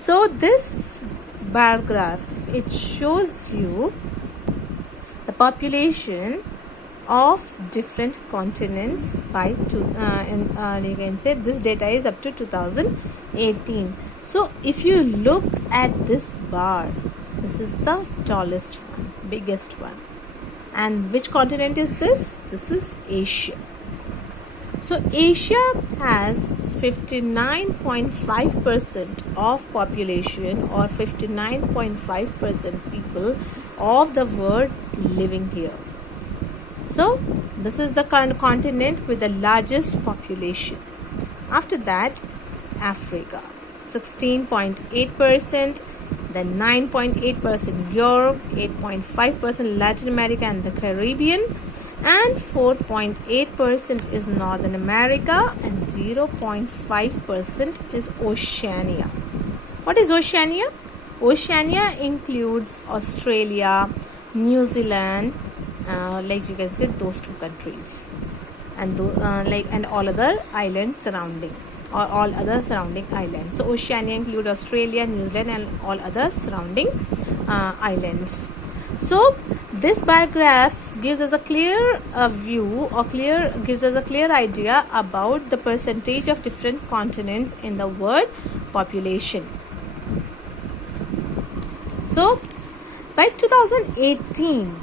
So this bar graph, it shows you the population of different continents by you can say this data is up to 2018. So if you look at this bar, this is the tallest one, biggest one. And which continent is this? This is Asia. So Asia has 59.5% of population, or 59.5% people of the world living here. So this is the continent with the largest population. After that, it's Africa, 16.8%, then 9.8% Europe, 8.5% Latin America and the Caribbean, and 4.8% is Northern America, and 0.5% is Oceania. What is Oceania? Oceania includes Australia, New Zealand, like you can say those two countries, and and all other islands surrounding, or all other surrounding islands. So Oceania include Australia, New Zealand and all other surrounding islands. So this bar graph gives us a clear view, or gives us a clear idea about the percentage of different continents in the world population. So by 2018,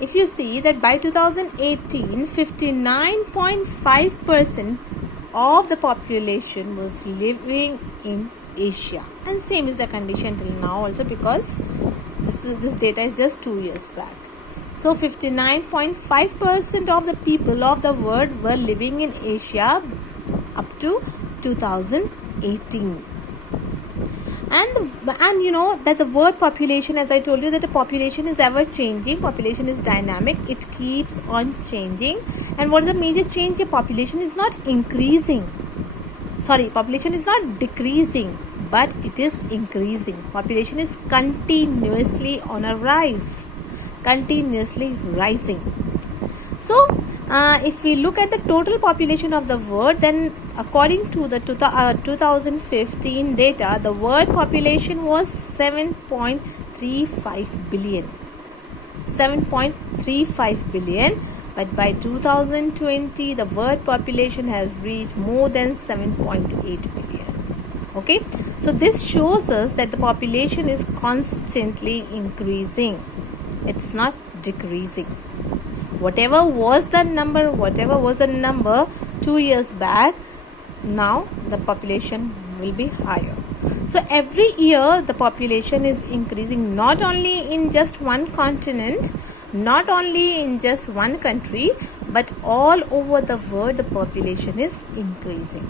if you see that by 2018, 59.5% of the population was living in Asia, and same is the condition till now also, because this data is just 2 years back. So 59.5% of the people of the world were living in Asia up to 2018. And you know that the world population, as I told you, that the population is ever changing, population is dynamic, it keeps on changing. And what is the major change here? Population is not increasing, population is not decreasing, but it is increasing. Population is continuously on a rise, continuously rising. So if we look at the total population of the world, then according to the 2015 data, the world population was 7.35 billion. 7.35 billion. But by 2020, the world population has reached more than 7.8 billion. Okay, so this shows us that the population is constantly increasing. It's not decreasing. Whatever was the number 2 years back, now the population will be higher. So every year the population is increasing, not only in just one continent, not only in just one country, but all over the world the population is increasing.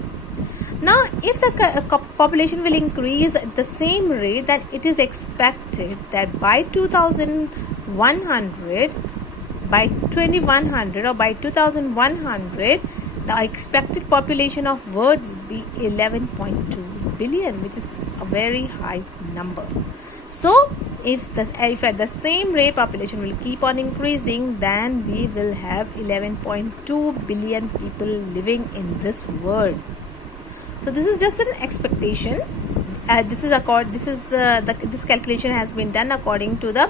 Now if the population will increase at the same rate, then it is expected that by 2100 or by 2100, the expected population of world would be 11.2 billion, which is a very high number. So if at the same rate population will keep on increasing, then we will have 11.2 billion people living in this world. So this is just an expectation. This calculation has been done according to the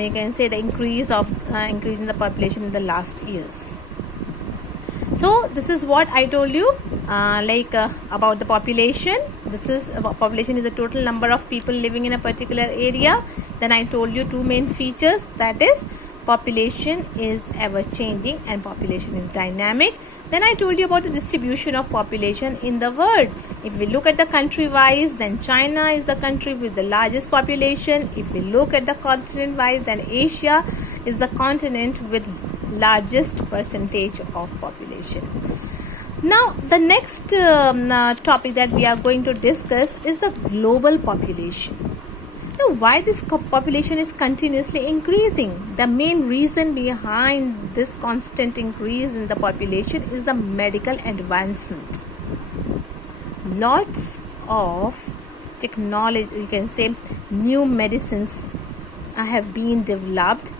you can say the increase in the population in the last years. So this is what I told you about the population. Population is the total number of people living in a particular area. Then I told you two main features, that is population is ever changing and population is dynamic. Then I told you about the distribution of population in the world. If we look at the country wise, then China is the country with the largest population. If we look at the continent wise, then Asia is the continent with largest percentage of population. Now the next topic that we are going to discuss is the global population. Now, why this population is continuously increasing? The main reason behind this constant increase in the population is the medical advancement. Lots of technology, you can say new medicines have been developed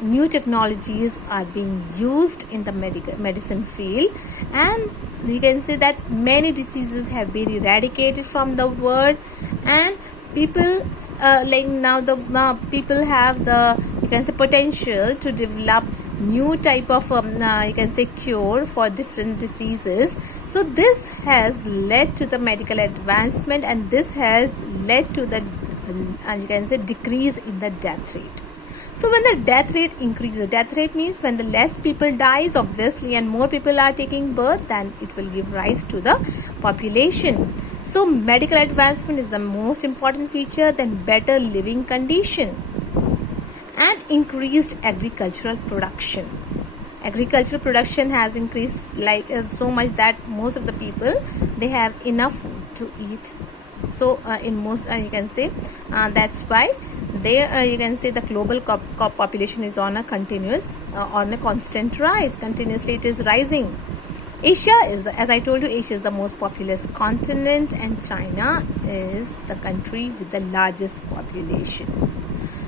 new technologies are being used in the medicine field, and you can say that many diseases have been eradicated from the world, and people like now people have the, you can say, potential to develop new type of you can say cure for different diseases. So this has led to the medical advancement, and this has led to the you can say decrease in the death rate. So when the death rate increases, death rate means when the less people dies obviously and more people are taking birth, then it will give rise to the population. So medical advancement is the most important feature, then better living condition and increased agricultural production. Agricultural production has increased like so much that most of the people, they have enough food to eat. So in most you can say that's why they you can say the global population is on a continuous on a constant rise. Continuously it is rising. Asia is, as I told you, Asia is the most populous continent, and China is the country with the largest population.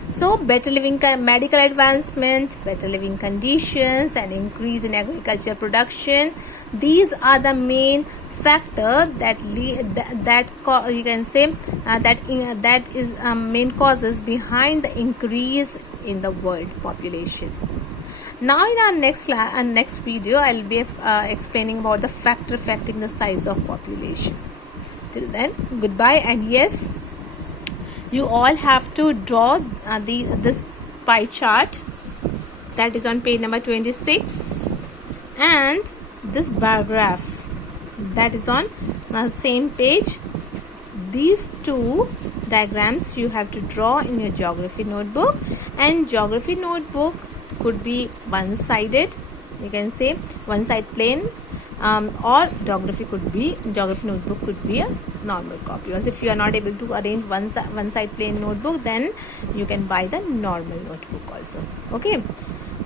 So better living, medical advancement, better living conditions, and increase in agriculture production, these are the main factor that you can say that is main causes behind the increase in the world population. Now in our next video, I'll be explaining about the factor affecting the size of population. Till then, goodbye, and yes, you all have to draw this pie chart that is on page number 26, and this bar graph that is on the same page. These two diagrams you have to draw in your geography notebook, and geography notebook could be one-sided, you can say one side plain, or geography notebook could be a normal copy. Also, if you are not able to arrange one side plain notebook, then you can buy the normal notebook also. Okay,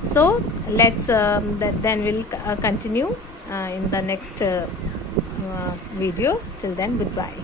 so let's then we'll continue in the next video. Till then, goodbye.